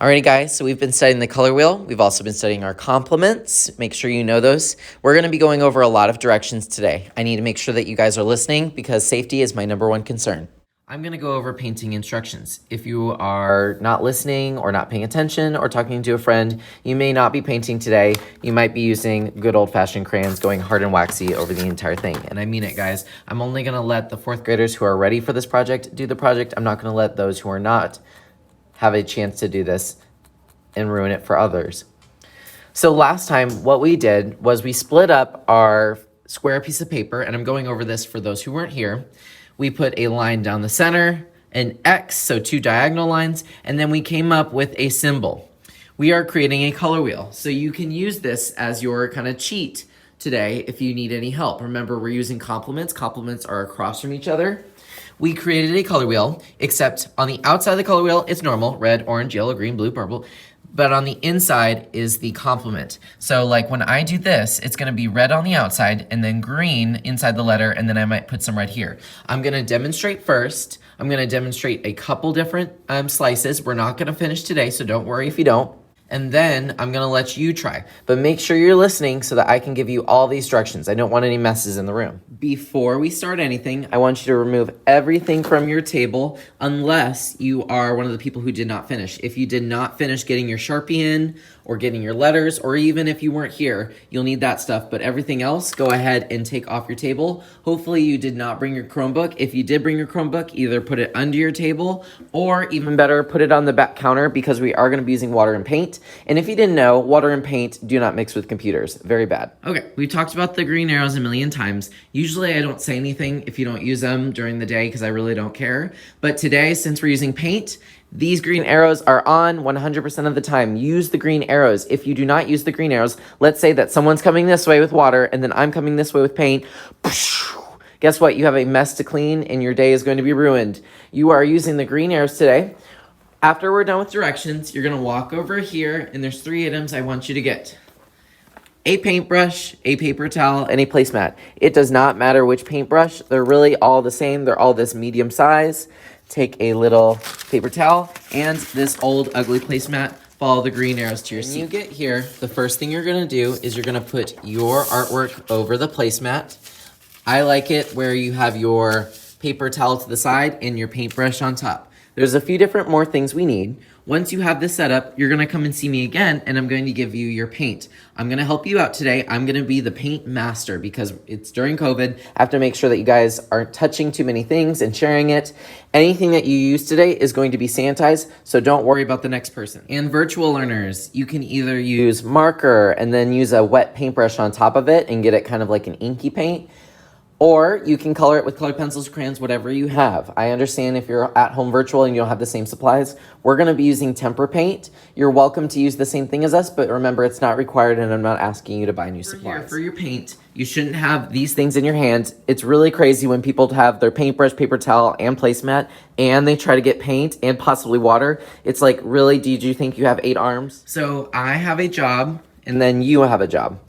Alrighty guys, so we've been studying the color wheel. We've also been studying our complements. Make sure you know those. We're going to be going over a lot of directions today. I need to make sure that you guys are listening because safety is my number one concern. I'm going to go over painting instructions. If you are not listening or not paying attention or talking to a friend, you may not be painting today. You might be using good old-fashioned crayons going hard and waxy over the entire thing. And I mean it, guys. I'm only going to let the fourth graders who are ready for this project do the project. I'm not going to let those who are not have a chance to do this and ruin it for others. So last time what we did was we split up our square piece of paper, and I'm going over this for those who weren't here. We put a line down the center, an X, so two diagonal lines, and then we came up with a symbol. We are creating a color wheel, so you can use this as your kind of cheat today if you need any help. Remember, we're using complements. Complements are across from each other. We created a color wheel, except on the outside of the color wheel, it's normal, red, orange, yellow, green, blue, purple. But on the inside is the complement. So like when I do this, it's gonna be red on the outside and then green inside the letter, and then I might put some red here. I'm gonna demonstrate first. I'm gonna demonstrate a couple different slices. We're not gonna finish today, so don't worry if you don't. And then I'm gonna let you try. But make sure you're listening so that I can give you all these directions. I don't want any messes in the room. Before we start anything, I want you to remove everything from your table unless you are one of the people who did not finish. If you did not finish getting your Sharpie in or getting your letters, or even if you weren't here, you'll need that stuff. But everything else, go ahead and take off your table. Hopefully you did not bring your Chromebook. If you did bring your Chromebook, either put it under your table or even better, put it on the back counter because we are gonna be using water and paint. And if you didn't know, water and paint do not mix with computers. Very bad. Okay, we talked about the green arrows a million times. Usually I don't say anything if you don't use them during the day because I really don't care. But today, since we're using paint, these green arrows are on 100% of the time. Use the green arrows. If you do not use the green arrows, let's say that someone's coming this way with water and then I'm coming this way with paint. Guess what? You have a mess to clean and your day is going to be ruined. You are using the green arrows today. After we're done with directions, you're gonna walk over here and there's 3 items I want you to get. A paintbrush, a paper towel, and a placemat. It does not matter which paintbrush. They're really all the same. They're all this medium size. Take a little paper towel and this old ugly placemat. Follow the green arrows to your seat. When you get here, the first thing you're gonna do is you're gonna put your artwork over the placemat. I like it where you have your paper towel to the side and your paintbrush on top. There's a few different more things we need. Once you have this set up, you're gonna come and see me again and I'm going to give you your paint. I'm gonna help you out today. I'm gonna be the paint master because it's during COVID. I have to make sure that you guys aren't touching too many things and sharing it. Anything that you use today is going to be sanitized, so don't worry about the next person. And virtual learners, you can either use marker and then use a wet paintbrush on top of it and get it kind of like an inky paint. Or you can color it with colored pencils, crayons, whatever you have. I understand if you're at home virtual and you don't have the same supplies. We're gonna be using tempera paint. You're welcome to use the same thing as us, but remember it's not required and I'm not asking you to buy new supplies. Here, for your paint, you shouldn't have these things in your hands. It's really crazy when people have their paintbrush, paper towel, and placemat, and they try to get paint and possibly water. It's like, really, did you think you have 8 arms? So I have a job, and then you have a job.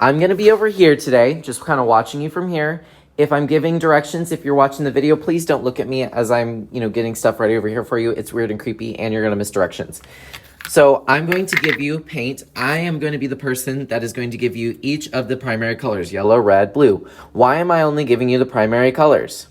I'm gonna be over here today, just kind of watching you from here. If I'm giving directions, if you're watching the video, please don't look at me as I'm, getting stuff ready over here for you. It's weird and creepy and you're gonna miss directions. So I'm going to give you paint. I am going to be the person that is going to give you each of the primary colors, yellow, red, blue. Why am I only giving you the primary colors?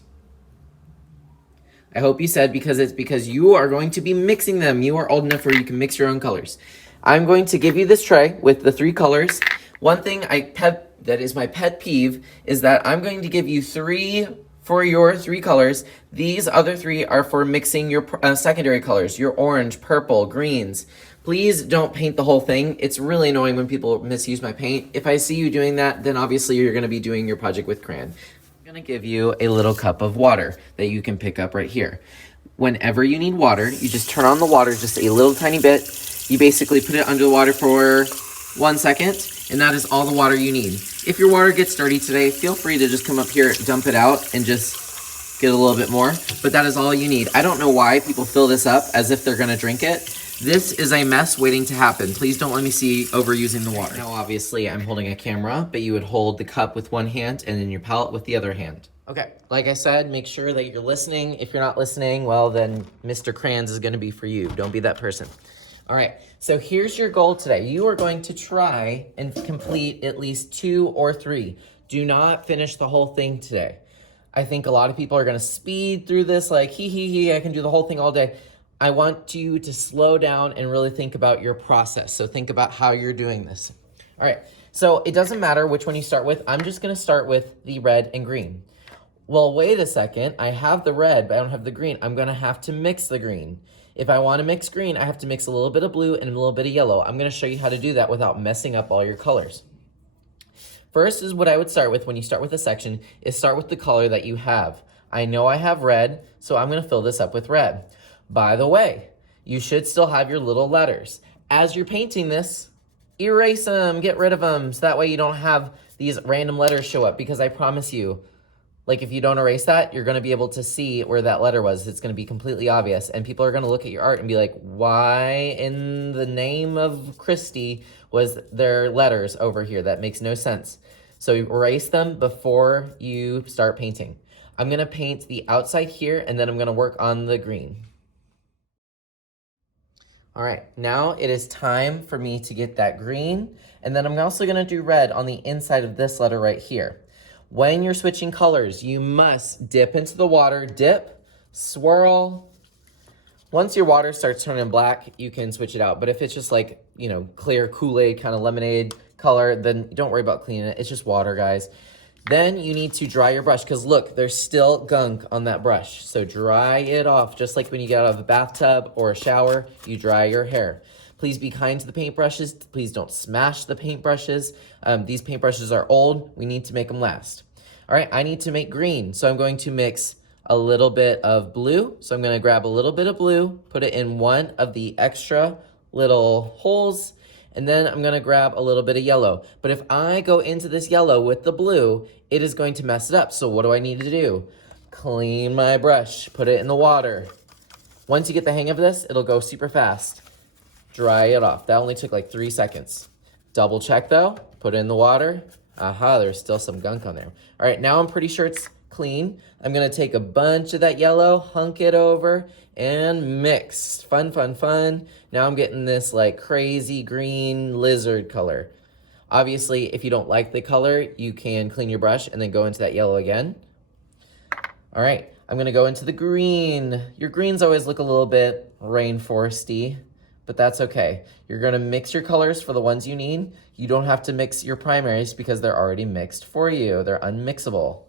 I hope you said because you are going to be mixing them. You are old enough where you can mix your own colors. I'm going to give you this tray with the 3 colors. One thing that is my pet peeve is that I'm going to give you 3 for your 3 colors. These other 3 are for mixing your secondary colors, your orange, purple, greens. Please don't paint the whole thing. It's really annoying when people misuse my paint. If I see you doing that, then obviously you're gonna be doing your project with crayon. I'm gonna give you a little cup of water that you can pick up right here. Whenever you need water, you just turn on the water just a little tiny bit. You basically put it under the water for 1 second, and that is all the water you need. If your water gets dirty today, feel free to just come up here, dump it out, and just get a little bit more, but that is all you need. I don't know why people fill this up as if they're gonna drink it. This is a mess waiting to happen. Please don't let me see overusing the water. Now, obviously, I'm holding a camera, but you would hold the cup with one hand and then your palette with the other hand. Okay, like I said, make sure that you're listening. If you're not listening, well, then Mr. Crayons is gonna be for you. Don't be that person. All right, so here's your goal today. You are going to try and complete at least 2 or 3. Do not finish the whole thing today. I think a lot of people are gonna speed through this like, I can do the whole thing all day. I want you to slow down and really think about your process. So think about how you're doing this. All right, so it doesn't matter which one you start with. I'm just gonna start with the red and green. Well, wait a second, I have the red, but I don't have the green. I'm gonna have to mix the green. If I wanna mix green, I have to mix a little bit of blue and a little bit of yellow. I'm gonna show you how to do that without messing up all your colors. First is what I would start with when you start with a section, is start with the color that you have. I know I have red, so I'm gonna fill this up with red. By the way, you should still have your little letters. As you're painting this, erase them, get rid of them, so that way you don't have these random letters show up, because I promise you, like if you don't erase that, you're gonna be able to see where that letter was. It's gonna be completely obvious, and people are gonna look at your art and be like, why in the name of Christy was there letters over here? That makes no sense. So erase them before you start painting. I'm gonna paint the outside here, and then I'm gonna work on the green. All right, now it is time for me to get that green, and then I'm also gonna do red on the inside of this letter right here. When you're switching colors, you must dip into the water, dip, swirl. Once your water starts turning black, you can switch it out. But if it's just like, you know, clear Kool-Aid kind of lemonade color, then don't worry about cleaning it. It's just water, guys. Then you need to dry your brush, because look, there's still gunk on that brush. So dry it off, just like when you get out of a bathtub or a shower, you dry your hair. Please be kind to the paintbrushes. Please don't smash the paintbrushes. These paintbrushes are old. We need to make them last. All right, I need to make green. So I'm going to mix a little bit of blue. So I'm gonna grab a little bit of blue, put it in one of the extra little holes, and then I'm gonna grab a little bit of yellow. But if I go into this yellow with the blue, it is going to mess it up. So what do I need to do? Clean my brush, put it in the water. Once you get the hang of this, it'll go super fast. Dry it off. That only took like 3 seconds. Double check though, put it in the water. Aha, there's still some gunk on there. All right, now I'm pretty sure it's clean. I'm gonna take a bunch of that yellow, hunk it over, and mix. Fun, fun, fun. Now I'm getting this like crazy green lizard color. Obviously, if you don't like the color, you can clean your brush and then go into that yellow again. All right, I'm gonna go into the green. Your greens always look a little bit rainforesty, but that's okay. You're gonna mix your colors for the ones you need. You don't have to mix your primaries because they're already mixed for you. They're unmixable.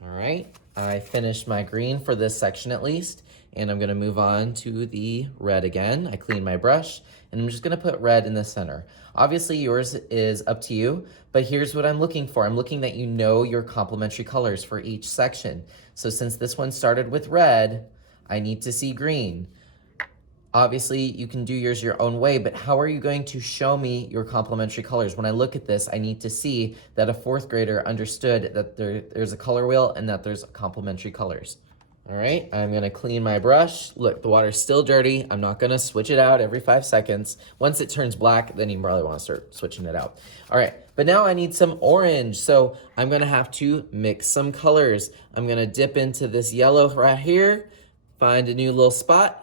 All right, I finished my green for this section at least, and I'm gonna move on to the red again. I clean my brush, and I'm just gonna put red in the center. Obviously yours is up to you, but here's what I'm looking for. I'm looking that you know your complementary colors for each section. So since this one started with red, I need to see green. Obviously, you can do yours your own way, but how are you going to show me your complementary colors? When I look at this, I need to see that a 4th grader understood that there's a color wheel and that there's complementary colors. All right, I'm gonna clean my brush. Look, the water's still dirty. I'm not gonna switch it out every 5 seconds. Once it turns black, then you probably wanna start switching it out. All right, but now I need some orange, so I'm gonna have to mix some colors. I'm gonna dip into this yellow right here, find a new little spot,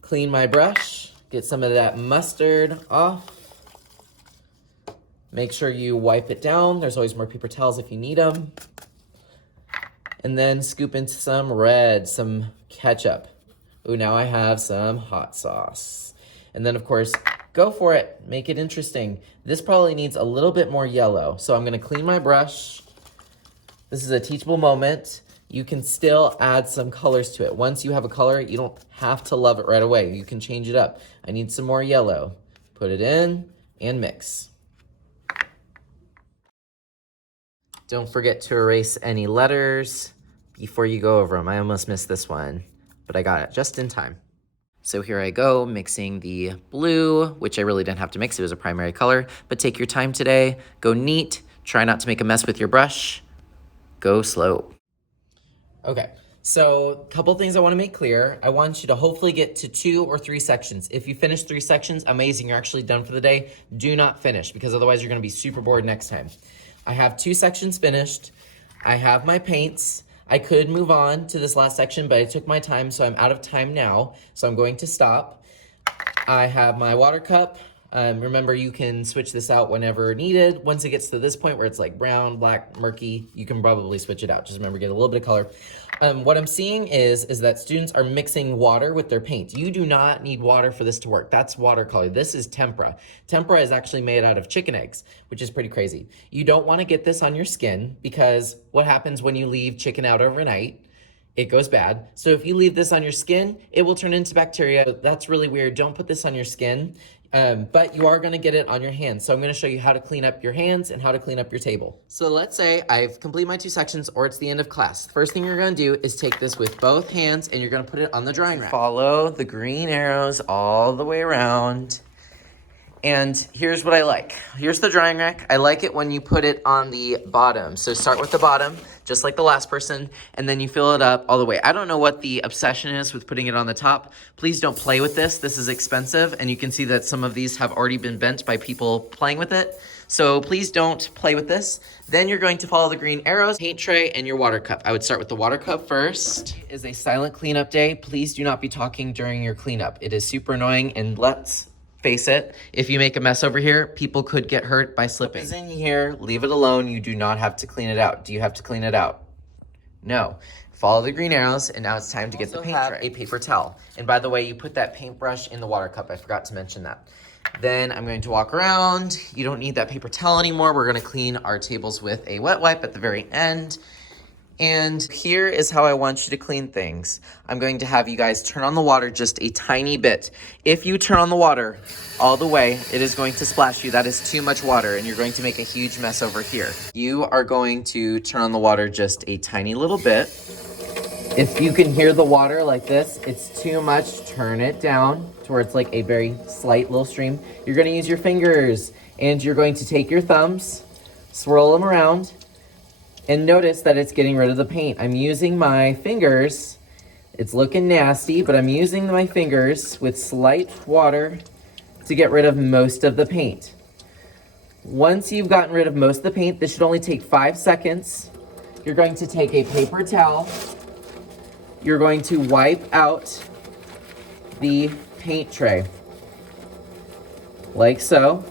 clean my brush, get some of that mustard off. Make sure you wipe it down. There's always more paper towels if you need them. And then scoop into some red, some ketchup. Ooh, now I have some hot sauce. And then of course, go for it, make it interesting. This probably needs a little bit more yellow. So I'm gonna clean my brush. This is a teachable moment. You can still add some colors to it. Once you have a color, you don't have to love it right away. You can change it up. I need some more yellow. Put it in and mix. Don't forget to erase any letters before you go over them. I almost missed this one, but I got it just in time. So here I go, mixing the blue, which I really didn't have to mix. It was a primary color, but take your time today. Go neat. Try not to make a mess with your brush. Go slow. Okay, so a couple things I wanna make clear. I want you to hopefully get to 2 or 3 sections. If you finish 3 sections, amazing, you're actually done for the day. Do not finish, because otherwise you're gonna be super bored next time. I have 2 sections finished. I have my paints. I could move on to this last section, but I took my time, so I'm out of time now. So I'm going to stop. I have my water cup. Remember, you can switch this out whenever needed. Once it gets to this point where it's like brown, black, murky, you can probably switch it out. Just remember, get a little bit of color. What I'm seeing is that students are mixing water with their paint. You do not need water for this to work. That's watercolor. This is tempera. Tempera is actually made out of chicken eggs, which is pretty crazy. You don't want to get this on your skin because what happens when you leave chicken out overnight? It goes bad. So if you leave this on your skin, it will turn into bacteria. That's really weird. Don't put this on your skin, but you are gonna get it on your hands. So I'm gonna show you how to clean up your hands and how to clean up your table. So let's say I've completed my 2 sections or it's the end of class. First thing you're gonna do is take this with both hands and you're gonna put it on the drying rack. Follow the green arrows all the way around. And here's what I like. Here's the drying rack. I like it when you put it on the bottom. So start with the bottom, just like the last person, and then you fill it up all the way. I don't know what the obsession is with putting it on the top. Please don't play with this. This is expensive, and you can see that some of these have already been bent by people playing with it. So please don't play with this. Then you're going to follow the green arrows, paint tray, and your water cup. I would start with the water cup first. It is a silent cleanup day. Please do not be talking during your cleanup. It is super annoying, and let's face it, if you make a mess over here, people could get hurt by slipping. It's in here, leave it alone. You do not have to clean it out. Do you have to clean it out? No. Follow the green arrows, and now it's time to get the paint tray. A paper towel. And by the way, you put that paintbrush in the water cup. I forgot to mention that. Then I'm going to walk around. You don't need that paper towel anymore. We're going to clean our tables with a wet wipe at the very end. And here is how I want you to clean things. I'm going to have you guys turn on the water just a tiny bit. If you turn on the water all the way, it is going to splash you. That is too much water, and you're going to make a huge mess over here. You are going to turn on the water just a tiny little bit. If you can hear the water like this, it's too much, turn it down to where it's like a very slight little stream. You're going to use your fingers, and you're going to take your thumbs, swirl them around, and notice that it's getting rid of the paint. I'm using my fingers. It's looking nasty, but I'm using my fingers with slight water to get rid of most of the paint. Once you've gotten rid of most of the paint, this should only take 5 seconds. You're going to take a paper towel. You're going to wipe out the paint tray, like so,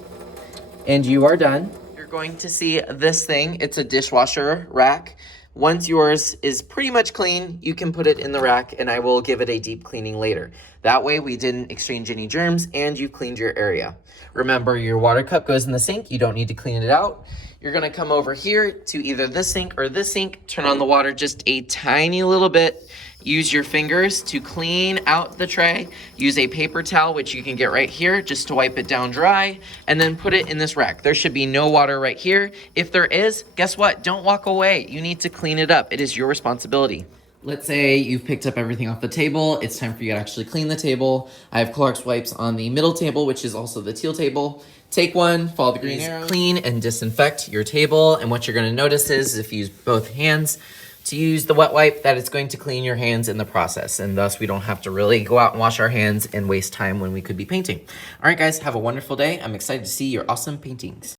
and you are done. Going to see this thing. It's a dishwasher rack. Once yours is pretty much clean, you can put it in the rack and I will give it a deep cleaning later. That way we didn't exchange any germs and you cleaned your area. Remember, your water cup goes in the sink. You don't need to clean it out. You're gonna come over here to either this sink or this sink, turn on the water just a tiny little bit. Use your fingers to clean out the tray. Use a paper towel, which you can get right here, just to wipe it down dry, and then put it in this rack. There should be no water right here. If there is, guess what? Don't walk away. You need to clean it up. It is your responsibility. Let's say you've picked up everything off the table. It's time for you to actually clean the table. I have Clorox wipes on the middle table, which is also the teal table. Take one, follow the green arrow, clean and disinfect your table. And what you're gonna notice is if you use both hands to use the wet wipe, that it's going to clean your hands in the process. And thus we don't have to really go out and wash our hands and waste time when we could be painting. All right, guys, have a wonderful day. I'm excited to see your awesome paintings.